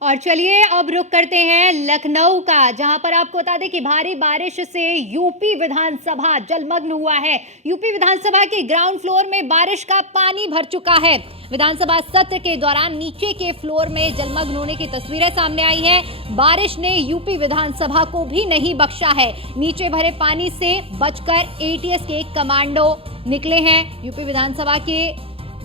और चलिए अब रुक करते हैं लखनऊ का, जहां पर आपको बता दें कि भारी बारिश से यूपी विधानसभा जलमग्न हुआ है। यूपी विधानसभा के ग्राउंड फ्लोर में बारिश का पानी भर चुका है। विधानसभा सत्र के दौरान नीचे के फ्लोर में जलमग्न होने की तस्वीरें सामने आई हैं। बारिश ने यूपी विधानसभा को भी नहीं बख्शा है। नीचे भरे पानी से बचकर एटीएस के कमांडो निकले हैं। यूपी विधानसभा के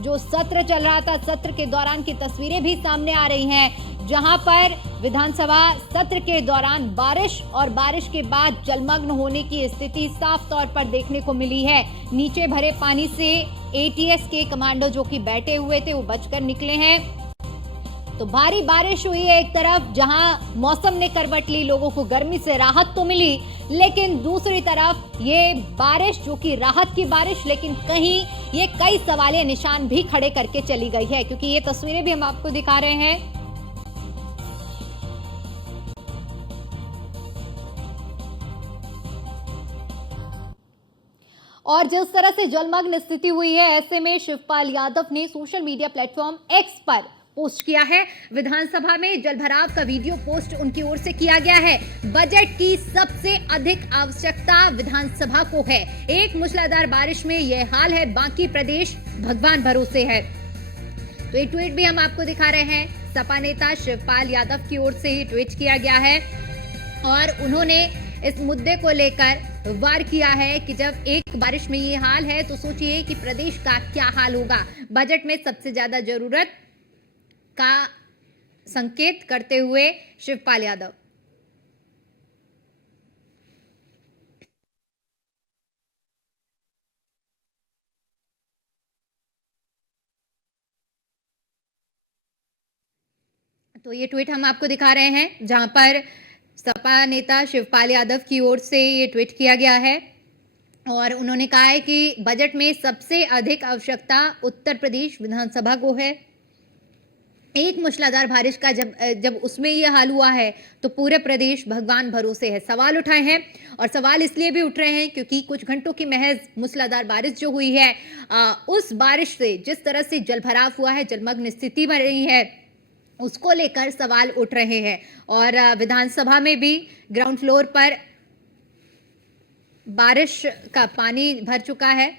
जो सत्र चल रहा था, सत्र के दौरान की तस्वीरें भी सामने आ रही हैं, जहां पर विधानसभा सत्र के दौरान बारिश और बारिश के बाद जलमग्न होने की स्थिति साफ तौर पर देखने को मिली है। नीचे भरे पानी से एटीएस के कमांडो जो कि बैठे हुए थे वो बचकर निकले हैं। तो भारी बारिश हुई है एक तरफ, जहां मौसम ने करवट ली, लोगों को गर्मी से राहत तो मिली, लेकिन दूसरी तरफ ये बारिश जो कि राहत की बारिश, लेकिन कहीं ये कई सवालिया निशान भी खड़े करके चली गई है, क्योंकि ये तस्वीरें भी हम आपको दिखा रहे हैं। और जिस तरह से जलमग्न स्थिति हुई है, ऐसे में शिवपाल यादव ने सोशल मीडिया प्लेटफॉर्म एक्स पर पोस्ट किया है। विधानसभा में जलभराव का वीडियो पोस्ट उनकी ओर से किया गया है। बजट की सबसे अधिक आवश्यकता विधानसभा को है। एक मूसलाधार बारिश में यह हाल है, बाकी प्रदेश भगवान भरोसे है। तो ये ट्वीट भी हम आपको दिखा रहे हैं। सपा नेता शिवपाल यादव की ओर से ही ट्वीट किया गया है और उन्होंने इस मुद्दे को लेकर वार किया है कि जब एक बारिश में ये हाल है तो सोचिए कि प्रदेश का क्या हाल होगा। बजट में सबसे ज्यादा जरूरत का संकेत करते हुए शिवपाल यादव। तो ये ट्वीट हम आपको दिखा रहे हैं, जहां पर सपा नेता शिवपाल यादव की ओर से ये ट्वीट किया गया है और उन्होंने कहा है कि बजट में सबसे अधिक आवश्यकता उत्तर प्रदेश विधानसभा को है। एक मूसलाधार बारिश का जब उसमें ये हाल हुआ है तो पूरे प्रदेश भगवान भरोसे है। सवाल उठाए हैं और सवाल इसलिए भी उठ रहे हैं क्योंकि कुछ घंटों की महज मूसलाधार बारिश जो हुई है, उस बारिश से जिस तरह से जलभराव हुआ है, जलमग्न स्थिति बन रही है, उसको लेकर सवाल उठ रहे हैं। और विधानसभा में भी ग्राउंड फ्लोर पर बारिश का पानी भर चुका है।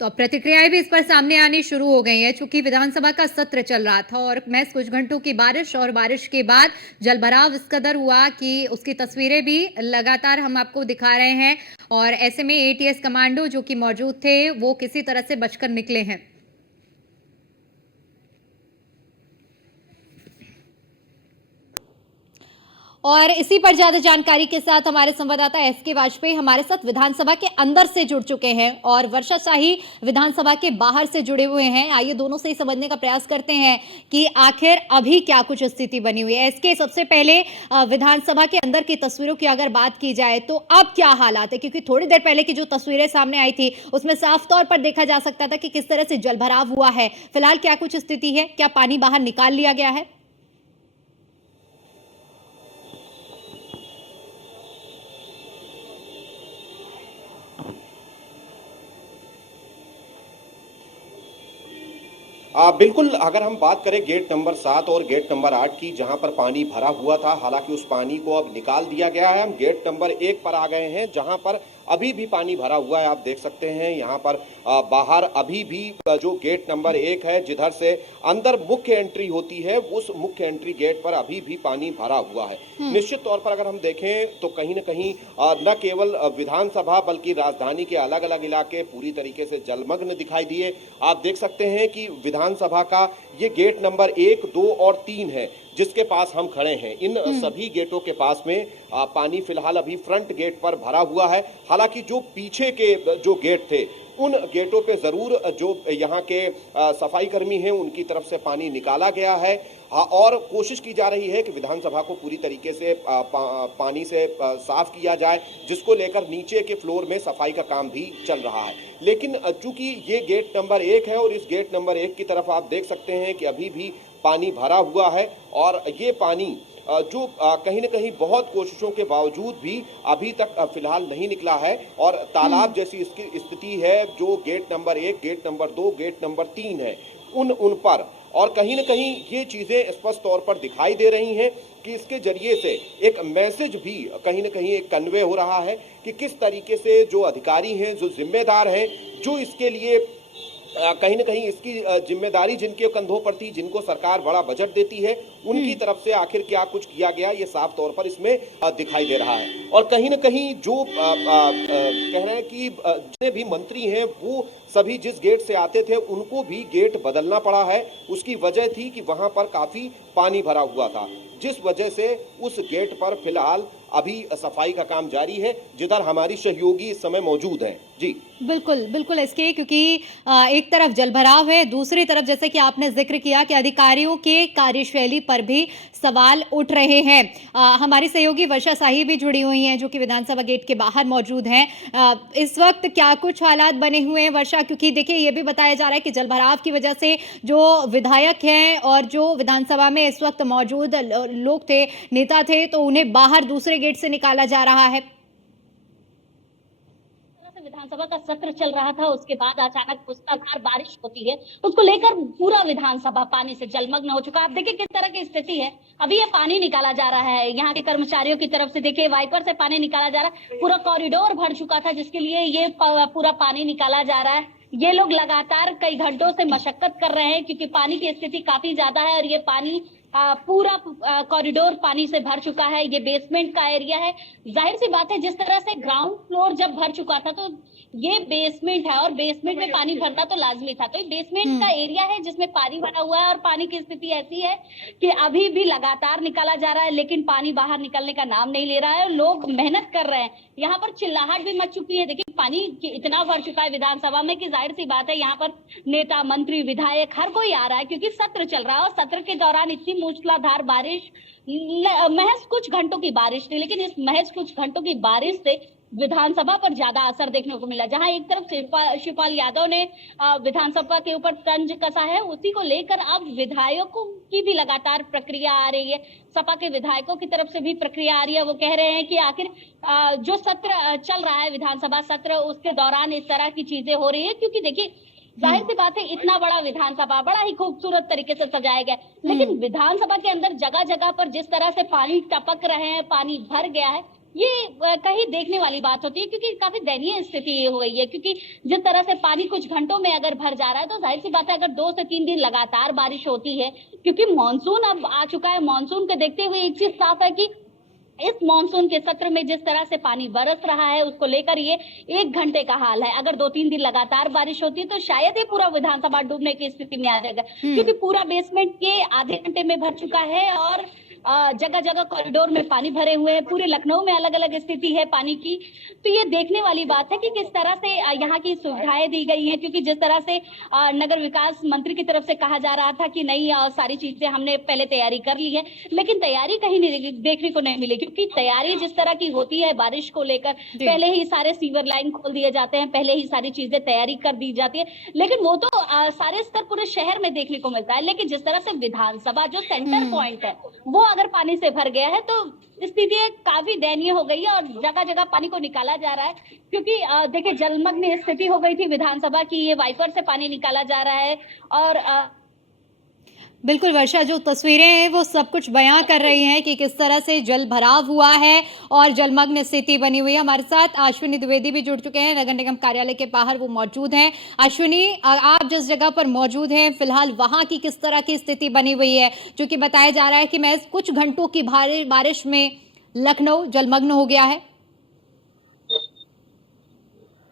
तो अब प्रतिक्रियाएं भी इस पर सामने आनी शुरू हो गई हैं, चूंकि विधानसभा का सत्र चल रहा था और महज कुछ घंटों की बारिश और बारिश के बाद जलभराव इस कदर हुआ कि उसकी तस्वीरें भी लगातार हम आपको दिखा रहे हैं। और ऐसे में एटीएस कमांडो जो कि मौजूद थे वो किसी तरह से बचकर निकले हैं। और इसी पर ज्यादा जानकारी के साथ हमारे संवाददाता एसके वाजपेयी हमारे साथ विधानसभा के अंदर से जुड़ चुके हैं और वर्षा शाही विधानसभा के बाहर से जुड़े हुए हैं। आइए दोनों से ही समझने का प्रयास करते हैं कि आखिर अभी क्या कुछ स्थिति बनी हुई है। एसके, सबसे पहले विधानसभा के अंदर की तस्वीरों की अगर बात की जाए तो अब क्या हालात है, क्योंकि थोड़ी देर पहले की जो तस्वीरें सामने आई थी उसमें साफ तौर पर देखा जा सकता था कि किस तरह से जलभराव हुआ है। फिलहाल क्या कुछ स्थिति है, क्या पानी बाहर निकाल लिया गया है? बिल्कुल, अगर हम बात करें गेट नंबर 7 और गेट नंबर 8 की, जहां पर पानी भरा हुआ था, हालांकि उस पानी को अब निकाल दिया गया है। हम गेट नंबर 1 पर आ गए हैं, जहां पर अभी भी पानी भरा हुआ है। आप देख सकते हैं यहाँ पर बाहर अभी भी जो गेट नंबर 1 है, जिधर से अंदर मुख्य एंट्री होती है, उस मुख्य एंट्री गेट पर अभी भी पानी भरा हुआ है। निश्चित तौर पर अगर हम देखें तो कहीं न कहीं न केवल विधानसभा बल्कि राजधानी के अलग अलग इलाके पूरी तरीके से जलमग्न दिखाई दिए। आप देख सकते हैं कि विधानसभा का ये गेट नंबर 1, 2 और 3 है, जिसके पास हम खड़े हैं। इन सभी गेटों के पास में पानी फिलहाल अभी फ्रंट गेट पर भरा हुआ है। हालांकि जो पीछे के जो गेट थे, उन गेटों पे जरूर जो यहाँ के सफाई कर्मी हैं उनकी तरफ से पानी निकाला गया है। और कोशिश की जा रही है कि विधानसभा को पूरी तरीके से पानी से साफ किया जाए, जिसको लेकर नीचे के फ्लोर में सफाई का काम भी चल रहा है। लेकिन चूंकि ये गेट नंबर 1 है और इस गेट नंबर 1 की तरफ आप देख सकते हैं कि अभी भी पानी भरा हुआ है और ये पानी जो कहीं न कहीं बहुत कोशिशों के बावजूद भी अभी तक फिलहाल नहीं निकला है और तालाब जैसी इसकी स्थिति है जो gate number 1, gate number 2, gate number 3 है, उन पर और कहीं न कहीं ये चीज़ें स्पष्ट तौर पर दिखाई दे रही हैं कि इसके ज़रिए से एक मैसेज भी कहीं न कहीं एक कन्वे हो रहा है कि किस तरीके से जो अधिकारी हैं, जो ज़िम्मेदार हैं, जो इसके लिए कहीं न कहीं इसकी ज़िम्मेदारी जिनके कंधों पर थी, जिनको सरकार बड़ा बजट देती है, उनकी तरफ से आखिर क्या कुछ किया गया, ये साफ तौर पर इसमें दिखाई दे रहा है। और कहीं न कहीं जो कह रहे हैं कि जितने भी मंत्री हैं, वो सभी जिस गेट से आते थे, उनको भी गेट बदलना पड़ा है। उसकी वजह थी कि वहाँ पर काफ़ी पानी भरा हुआ था, जिस वजह से उस गेट पर फिलहाल अभी सफाई का काम जारी है, जिधर हमारी सहयोगी इस समय मौजूद हैं। जी। बिल्कुल, बिल्कुल एसके क्योंकि एक तरफ जलभराव है, दूसरी तरफ जैसे कि आपने ज़िक्र किया कि अधिकारियों के कार्यशैली पर भी सवाल उठ रहे हैं। हमारी सहयोगी वर्षा शाही भी जुड़ी हुई हैं, जो कि विधानसभा गेट के बाहर मौजूद हैं। इस वक़्त क्या कुछ हालात बने हुए हैं वर्षा? क्योंकि देखिए ये भी बताया जा रहा है कि जलभराव की वजह से जो विधायक हैं और जो विधानसभा में इस वक़्त मौजूद लोग थे, नेता थे, तो उन्हें बाहर दूसरे गेट से निकाला जा रहा है। विधानसभा का सत्र चल रहा था, उसके बाद अचानक मूसलाधार बारिश होती है, उसको लेकर पूरा विधानसभा पानी से जलमग्न हो चुका है। आप देखिए किस तरह की स्थिति है। अभी ये पानी निकाला जा रहा है, यहाँ के कर्मचारियों की तरफ से देखिए वाइपर से पानी निकाला जा रहा है। पूरा कॉरिडोर भर चुका था, जिसके लिए ये पूरा पानी निकाला जा रहा है। ये लोग लगातार कई घंटों से मशक्कत कर रहे हैं, क्योंकि पानी की स्थिति काफी ज्यादा है और ये पानी पूरा कॉरिडोर पानी से भर चुका है। ये बेसमेंट का एरिया है। जाहिर सी बात है, जिस तरह से ग्राउंड फ्लोर जब भर चुका था, तो ये बेसमेंट है और बेसमेंट में पानी भरना तो लाजमी था। तो ये बेसमेंट का एरिया है जिसमें पानी भरा हुआ है और पानी की स्थिति ऐसी है कि अभी भी लगातार निकाला जा रहा है, लेकिन पानी बाहर निकलने का नाम नहीं ले रहा है। लोग मेहनत कर रहे हैं। यहाँ पर चिल्लाहट भी मच चुकी है। देखिए पानी इतना भर चुका है विधानसभा में कि जाहिर सी बात है यहाँ पर नेता, मंत्री, विधायक हर कोई आ रहा है, क्योंकि सत्र चल रहा है और सत्र के दौरान इतनी मूसलाधार बारिश, महज कुछ घंटों की बारिश थी, लेकिन इस महज कुछ घंटों की बारिश से विधानसभा पर ज्यादा असर देखने को मिला। जहां एक तरफ शिवपाल यादव ने विधानसभा के ऊपर तंज कसा है, उसी को लेकर अब विधायकों की भी लगातार प्रक्रिया आ रही है। सपा के विधायकों की तरफ से भी प्रक्रिया आ रही है। वो कह रहे हैं कि आखिर जो सत्र चल रहा है, विधानसभा सत्र, उसके दौरान इस तरह की चीजें हो रही है, क्योंकि देखिए जाहिर सी बात है, इतना बड़ा विधानसभा बड़ा ही खूबसूरत तरीके से सजाया गया, लेकिन विधानसभा के अंदर जगह जगह पर जिस तरह से पानी टपक रहे हैं, पानी भर गया है, ये कहीं देखने वाली बात होती है, क्योंकि काफी दयनीय स्थिति ये हो गई है। क्योंकि जिस तरह से पानी कुछ घंटों में अगर भर जा रहा है, तो जाहिर सी बात है अगर 2 से 3 दिन लगातार बारिश होती है, क्योंकि मानसून अब आ चुका है, मानसून को देखते हुए एक चीज साफ है कि इस मानसून के सत्र में जिस तरह से पानी बरस रहा है, उसको लेकर ये 1 घंटे का हाल है। अगर 2-3 दिन लगातार बारिश होती है, तो शायद ही पूरा विधानसभा डूबने की स्थिति में आ जाएगा, क्योंकि पूरा बेसमेंट के आधे घंटे में भर चुका है और जगह जगह कॉरिडोर में पानी भरे हुए हैं। पूरे लखनऊ में अलग अलग स्थिति है पानी की। तो ये देखने वाली बात है कि किस तरह से यहाँ की सुविधाएं दी गई हैं, क्योंकि जिस तरह से नगर विकास मंत्री की तरफ से कहा जा रहा था कि नहीं, सारी चीजें हमने पहले तैयारी कर ली है, लेकिन तैयारी कहीं नहीं देखने को नहीं मिली। क्योंकि तैयारी जिस तरह की होती है बारिश को लेकर, पहले ही सारे सीवर लाइन खोल दिए जाते हैं, पहले ही सारी चीजें तैयारी कर दी जाती है, लेकिन वो तो सारे स्तर पूरे शहर में देखने को मिलता है। लेकिन जिस तरह से विधानसभा जो सेंटर पॉइंट है, वो अगर पानी से भर गया है, तो स्थिति काफी दयनीय हो गई है और जगह जगह पानी को निकाला जा रहा है। क्योंकि देखिए जलमग्न स्थिति हो गई थी विधानसभा की, ये वाइपर से पानी निकाला जा रहा है और बिल्कुल वर्षा, जो तस्वीरें हैं वो सब कुछ बयां कर रही हैं कि किस तरह से जल भराव हुआ है और जलमग्न स्थिति बनी हुई है। हमारे साथ अश्विनी द्विवेदी भी जुड़ चुके हैं, नगर निगम कार्यालय के बाहर वो मौजूद हैं। अश्विनी, आप जिस जगह पर मौजूद हैं फिलहाल वहां की किस तरह की स्थिति बनी हुई है? जो कि बताया जा रहा है कि महज कुछ घंटों की भारी बारिश में लखनऊ जलमग्न हो गया है।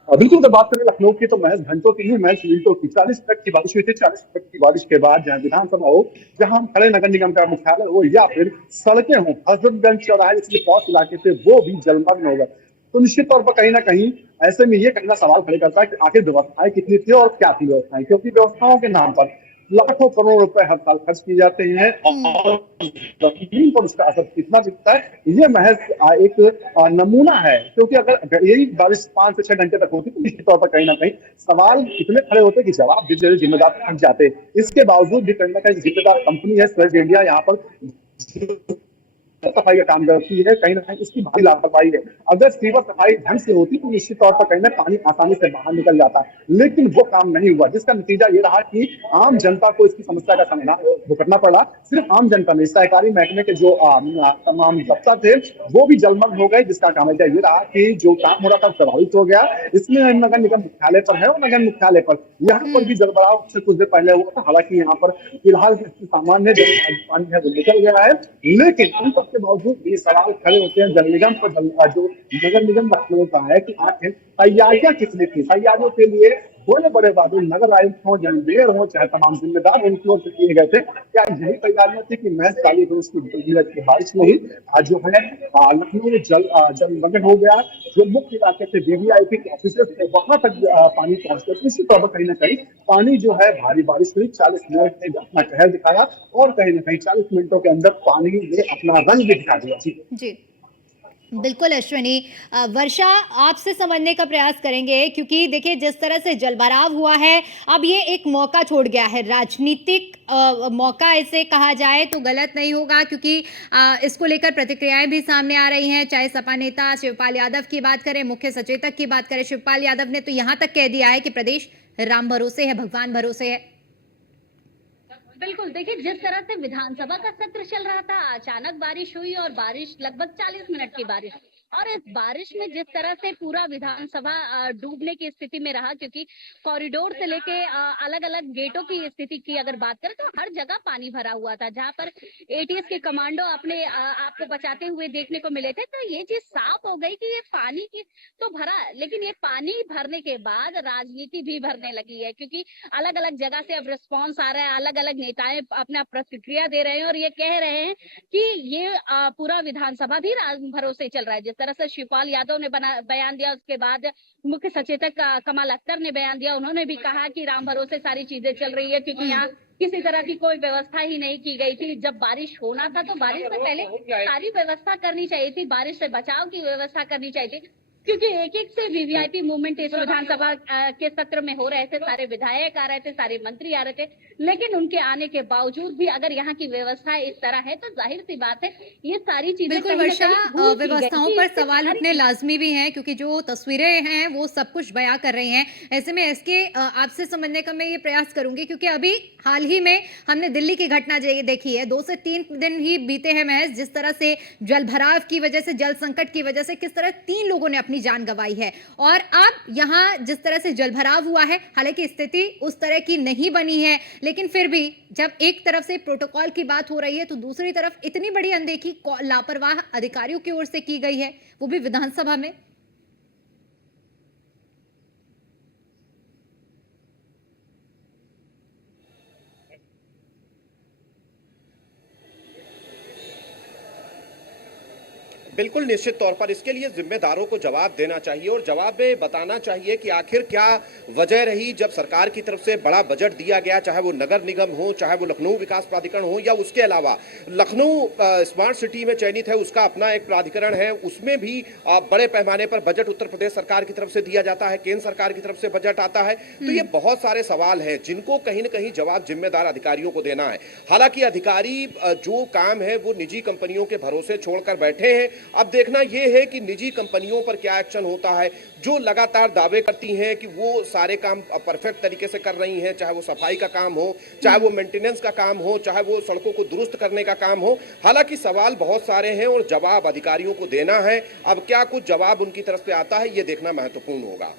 बिल्कुल, अगर बात करें लखनऊ की, तो महज घंटों की ही, महज मिनटों की 40 मिनट की बारिश हुई थी। 40 मिनट की बारिश के बाद जहां विधानसभा हो, जहां हम खड़े नगर निगम का मुख्यालय हो, या फिर सड़कें हों, हजरतगंज चौराहे जिसके पौष इलाके थे, वो भी जलमग्न हो गए। तो निश्चित तौर पर कहीं ना कहीं ऐसे में ये कहना सवाल खड़े करता है कि आखिर व्यवस्थाएं कितनी थी और क्या थी व्यवस्थाएं, क्योंकि व्यवस्थाओं के नाम पर लाखों करोड़ रुपए हर साल खर्च किए जाते हैं और जमीन पर उसका असर कितना दिखता है, ये महज एक नमूना है। क्योंकि अगर यही बारिश 5 से 6 घंटे तक होती, तो निश्चित तौर पर कहीं ना कहीं सवाल इतने खड़े होते कि जवाब देते जिम्मेदार थक जाते। इसके बावजूद भी कहीं ना कहीं जिम्मेदार कंपनी है स्लज इंडिया, यहाँ पर सफाई का काम करती है, कहीं ना कहीं इसकी भारी लापरवाही है। अगर सीवर सफाई ढंग से होती तो निश्चित तौर पर कहीं ना पानी आसानी से बाहर निकल जाता, लेकिन वो काम नहीं हुआ, जिसका नतीजा ये रहा कि आम जनता को इसकी समस्या का समाधान भुगतना पड़ा। सिर्फ आम जनता नहीं, सहकारी महकमे के जो तमाम दफ्तर थे वो भी जलमग्न हो गए, जिसका काम ये रहा कि जो काम हो रहा था प्रभावित हो गया। इसमें नगर निगम मुख्यालय पर है और नगर मुख्यालय पर यहाँ पर भी जलभराव से कुछ देर पहले हुआ था। हालांकि यहाँ पर फिलहाल सामान्य जो पानी है वो निकल गया है, लेकिन इन सबके बावजूद ये सवाल खड़े होते हैं जल निगम पर, जो नगर निगम लखनऊ का है कि आखिर तैयारियां किसने की। तैयारियों के लिए बड़े बड़े वादे नगर आयुक्त हो या मेयर हो चाहे तमाम जिम्मेदार उनकी ओर से किए गए थे। क्या यही तैयारियां थी कि महज 40 मिनट की बारिश में ही आज जो है लखनऊ जलमग्न हो गया। जो मुख्य इलाके थे वीवीआईपी के ऑफिस थे वहां तक पानी पहुंच गया। इसी तौर पर कहीं ना कहीं पानी जो है भारी बारिश हुई, 40 मिनट में अपना कहर दिखाया और कहीं ना कहीं 40 मिनटों के अंदर पानी ने अपना रंग भी दिखा दिया। जी बिल्कुल अश्विनी, वर्षा आपसे समझने का प्रयास करेंगे क्योंकि देखिए जिस तरह से जलभराव हुआ है अब ये एक मौका छोड़ गया है, राजनीतिक मौका इसे कहा जाए तो गलत नहीं होगा क्योंकि इसको लेकर प्रतिक्रियाएं भी सामने आ रही हैं। चाहे सपा नेता शिवपाल यादव की बात करें, मुख्य सचेतक की बात करें, शिवपाल यादव ने तो यहां तक कह दिया है कि प्रदेश राम भरोसे है, भगवान भरोसे है। बिल्कुल, देखिए जिस तरह से विधानसभा का सत्र चल रहा था, अचानक बारिश हुई और बारिश लगभग 40 मिनट की बारिश, और इस बारिश में जिस तरह से पूरा विधानसभा डूबने की स्थिति में रहा, क्योंकि कॉरिडोर से लेके अलग अलग गेटों की स्थिति की अगर बात करें तो हर जगह पानी भरा हुआ था, जहां पर एटीएस के कमांडो अपने आपको बचाते हुए देखने को मिले थे। तो ये चीज साफ हो गई कि ये पानी की तो भरा, लेकिन ये पानी भरने के बाद राजनीति भी भरने लगी है, क्योंकि अलग अलग जगह से अब रिस्पॉन्स आ रहा है, अलग अलग नेताएं अपना प्रतिक्रिया दे रहे हैं और ये कह रहे हैं कि ये पूरा विधानसभा भी राम भरोसे चल रहा है। जिस तरह से शिवपाल यादव ने बयान दिया, उसके बाद मुख्य सचेतक कमाल अख्तर ने बयान दिया, उन्होंने भी कहा कि राम भरोसे सारी चीजें चल रही है, क्योंकि यहाँ किसी तरह की कोई व्यवस्था ही नहीं की गई थी। जब बारिश होना था तो बारिश से पहले सारी व्यवस्था करनी चाहिए थी, बारिश से बचाव की व्यवस्था करनी चाहिए थी, क्योंकि एक एक से वीवीआईपी मूवमेंट इस विधानसभा के सत्र में हो रहे थे, सारे विधायक आ रहे थे, सारे मंत्री आ रहे थे, लेकिन उनके आने के बावजूद भी अगर यहाँ की व्यवस्था इस तरह है तो जाहिर सी बात है ये सारी चीजें बिल्कुल वर्षा, व्यवस्थाओं पर सवाल उठने लाजमी भी हैं क्योंकि जो तस्वीरें हैं वो सब कुछ बयां कर रही हैं। ऐसे में इसके आपसे समझने का मैं ये प्रयास करूंगी क्योंकि अभी हाल ही में हमने दिल्ली की घटना देखी है, 2 से 3 दिन ही बीते हैं महज, जिस तरह से जलभराव की वजह से, जल संकट की वजह से किस तरह 3 लोगों ने अपनी जान गंवाई है। और अब यहां जिस तरह से जलभराव हुआ है, हालांकि स्थिति उस तरह की नहीं बनी है, लेकिन फिर भी जब एक तरफ से प्रोटोकॉल की बात हो रही है तो दूसरी तरफ इतनी बड़ी अनदेखी लापरवाह अधिकारियों की ओर से की गई है, वो भी विधानसभा में। बिल्कुल निश्चित तौर पर इसके लिए जिम्मेदारों को जवाब देना चाहिए और जवाब में बताना चाहिए कि आखिर क्या वजह रही जब सरकार की तरफ से बड़ा बजट दिया गया, चाहे वो नगर निगम हो, चाहे वो लखनऊ विकास प्राधिकरण हो या उसके अलावा लखनऊ स्मार्ट सिटी में चयनित है उसका अपना एक प्राधिकरण है, उसमें भी बड़े पैमाने पर बजट उत्तर प्रदेश सरकार की तरफ से दिया जाता है, केंद्र सरकार की तरफ से बजट आता है। तो ये बहुत सारे सवाल हैं जिनको कहीं ना कहीं जवाब जिम्मेदार अधिकारियों को देना है। हालांकि अधिकारी जो काम है वो निजी कंपनियों के भरोसे छोड़कर बैठे हैं। अब देखना यह है कि निजी कंपनियों पर क्या एक्शन होता है, जो लगातार दावे करती हैं कि वो सारे काम परफेक्ट तरीके से कर रही हैं, चाहे वो सफाई का काम हो, चाहे वो मेंटेनेंस का काम हो, चाहे वो सड़कों को दुरुस्त करने का काम हो। हालांकि सवाल बहुत सारे हैं और जवाब अधिकारियों को देना है। अब क्या कुछ जवाब उनकी तरफ से आता है ये देखना महत्वपूर्ण होगा।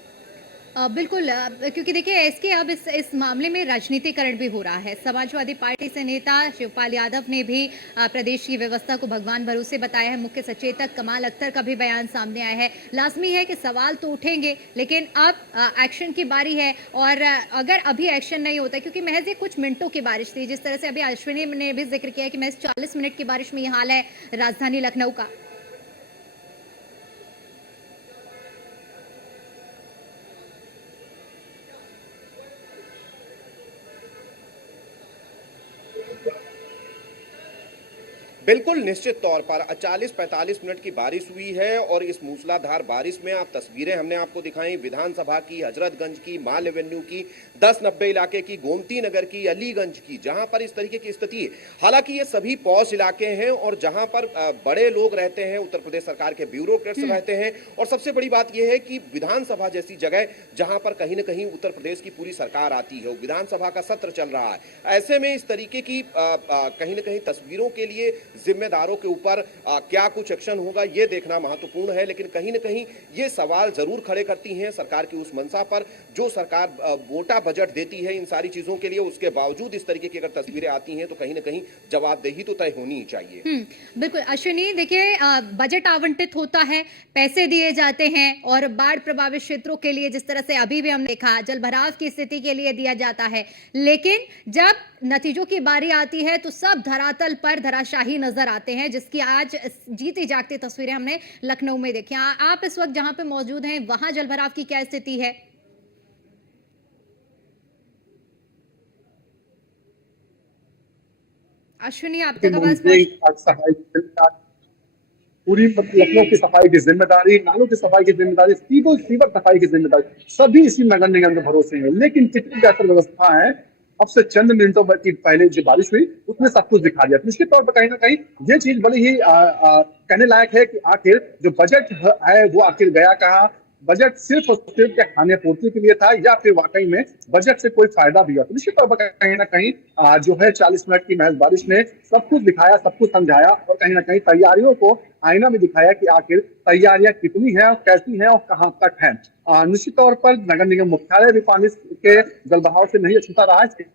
बिल्कुल, क्योंकि देखिए इसके अब इस मामले में राजनीतिकरण भी हो रहा है। समाजवादी पार्टी से नेता शिवपाल यादव ने भी प्रदेश की व्यवस्था को भगवान भरोसे बताया है। मुख्य सचेतक कमाल अख्तर का भी बयान सामने आया है। लाजमी है कि सवाल तो उठेंगे, लेकिन अब एक्शन की बारी है। और अगर अभी एक्शन नहीं होता, क्योंकि महज ये कुछ मिनटों की बारिश थी, जिस तरह से अभी अश्विनी ने भी जिक्र किया कि महज 40 मिनट की बारिश में ये हाल है राजधानी लखनऊ का। बिल्कुल निश्चित तौर पर 40-45 मिनट की बारिश हुई है और इस मूसलाधार बारिश में आप तस्वीरें हमने आपको दिखाई विधानसभा की, हजरतगंज की, माल एवेन्यू की, 1090 इलाके की, गोमती नगर की, अलीगंज की, जहां पर इस तरीके की स्थिति है। हालांकि ये सभी पॉश इलाके हैं और जहां पर बड़े लोग रहते हैं, उत्तर प्रदेश सरकार के ब्यूरोक्रेट्स रहते हैं और सबसे बड़ी बात यह है कि विधानसभा जैसी जगह जहां पर कहीं ना कहीं उत्तर प्रदेश की पूरी सरकार आती है, विधानसभा का सत्र चल रहा है, ऐसे में इस तरीके की कहीं ना कहीं तस्वीरों के लिए जिम्मेदारों के ऊपर क्या कुछ एक्शन होगा ये देखना महत्वपूर्ण है। लेकिन कहीं ना कहीं ये सवाल जरूर खड़े करती हैं सरकार की उस मंशा पर जो सरकार मोटा बजट देती है इन सारी चीजों के लिए, उसके बावजूद इस तरीके की अगर तस्वीरें आती हैं तो कहीं ना कहीं जवाबदेही तो तय होनी ही चाहिए। बिल्कुल अश्विनी, देखिए बजट आवंटित होता है, पैसे दिए जाते हैं और बाढ़ प्रभावित क्षेत्रों के लिए जिस तरह से अभी भी हमने देखा जलभराव की स्थिति के लिए दिया जाता है, लेकिन जब नतीजों की बारी आती है तो सब धरातल पर धराशाही नजर आते हैं, जिसकी आज जीती जागती तस्वीरें हमने लखनऊ में देखी। आप इस वक्त जहां पे मौजूद हैं वहां जलभराव की क्या स्थिति है? अश्विनी, आप तक आवाज पूरी लखनऊ की सफाई की जिम्मेदारी, नालों की सफाई की जिम्मेदारी, सीवर सफाई की जिम्मेदारी सभी इसी नगर निगम के भरोसे है। लेकिन कितनी बेहतर व्यवस्था है, अब से चंद मिनटों की पहले जो बारिश हुई उसमें सब कुछ दिखा दिया। निश्चित तौर पर कहीं ना कहीं ये चीज बड़ी ही कहने लायक है कि आखिर जो बजट है वो आखिर गया कहाँ। बजट सिर्फ और सिर्फ क्या खाने पूर्ति के लिए था या फिर वाकई में बजट से कोई फायदा भी हुआ? तो निश्चित तौर पर कहीं ना कहीं जो है 40 मिनट की महज बारिश ने सब कुछ दिखाया, सब कुछ समझाया और कहीं ना कहीं तैयारियों को आईना में दिखाया कि आखिर तैयारियां कितनी हैं और कैसी हैं और कहां तक हैं। निश्चित तौर पर नगर निगम मुख्यालय भी पानी के जलबहाव से नहीं छूटा रहा है,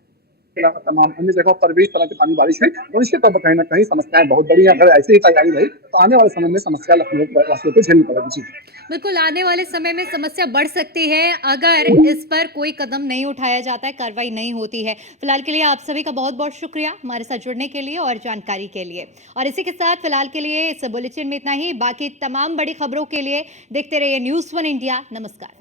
तमाम अन्य जगहों पर भी इस तरह की पानी बारिश हुई और निश्चित तौर पर कहीं ना कहीं समस्याएं बहुत बड़ी हैं। अगर ऐसी ही तैयारी रही तो आने वाले समय में समस्या लखनऊ वासियों को झेलनी पड़ेगी। बिल्कुल, आने वाले समय में समस्या बढ़ सकती है अगर इस पर कोई कदम नहीं उठाया जाता है, कार्रवाई नहीं होती है। फिलहाल के लिए आप सभी का बहुत बहुत शुक्रिया हमारे साथ जुड़ने के लिए और जानकारी के लिए। और इसी के साथ फिलहाल के लिए इस बुलेटिन में इतना ही। बाकी तमाम बड़ी खबरों के लिए देखते रहिए न्यूज़ 1 इंडिया। नमस्कार।